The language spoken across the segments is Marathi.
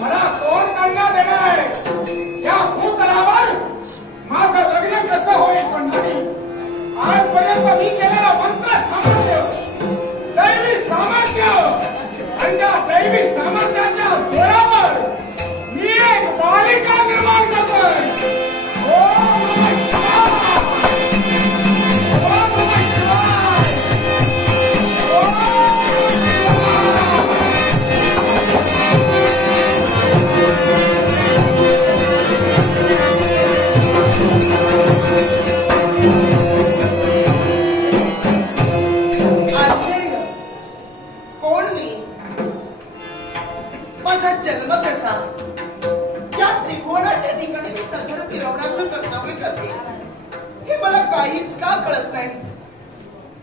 मला कसं होईल पण नाही. आजपर्यंत मी केलेला मंत्र सामर्थ्य, दैवी सामर्थ्य आणि त्या दैवी सामर्थ्याच्या जोरावर मी एक बालिका निर्माण करतोय. जन्म कसा या त्रिभुवनाच्या ठिकाणी मी तसं फिरवण्याचं कर्तव्य करते हे मला काहीच का कळत नाही.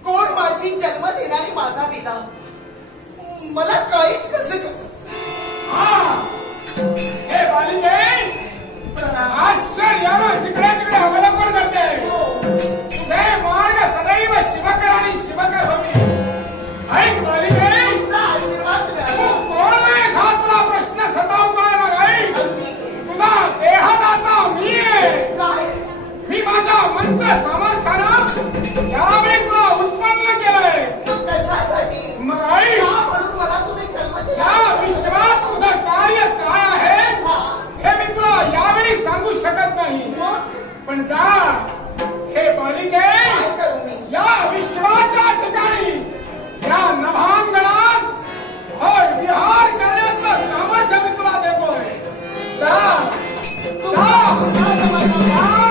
कोण माझी जन्म देणारी माता पिता मला काहीच कसं कळत. हे बालिके आश्चर्यानं तिकडे तिकडे अवलंबन करते. तुझे मार्ग सदैव शिवकर आणि शिवकर होते. ऐक बालिके, कोण आहे हा तुला प्रश्न सतावतोय? मग ऐक, तुझा देहदाता मी आहे. मी माझ्या मंत्र सामर्थ्यानं यावेळी तुला उत्पन्न केलंय. कशासाठी? मग ऐक, म्हणून मला तुम्ही जन्म दिला. या विश्वात तुझं कार्य काय आहे हे मी तुला यावेळी सांगू शकत नाही. पण जा, हे बालिके, या विश्वाच्या ठिकाणी या नभांगणात विहार करण्याचं सामर्थ्य मी तुला देतोय. जा, जा.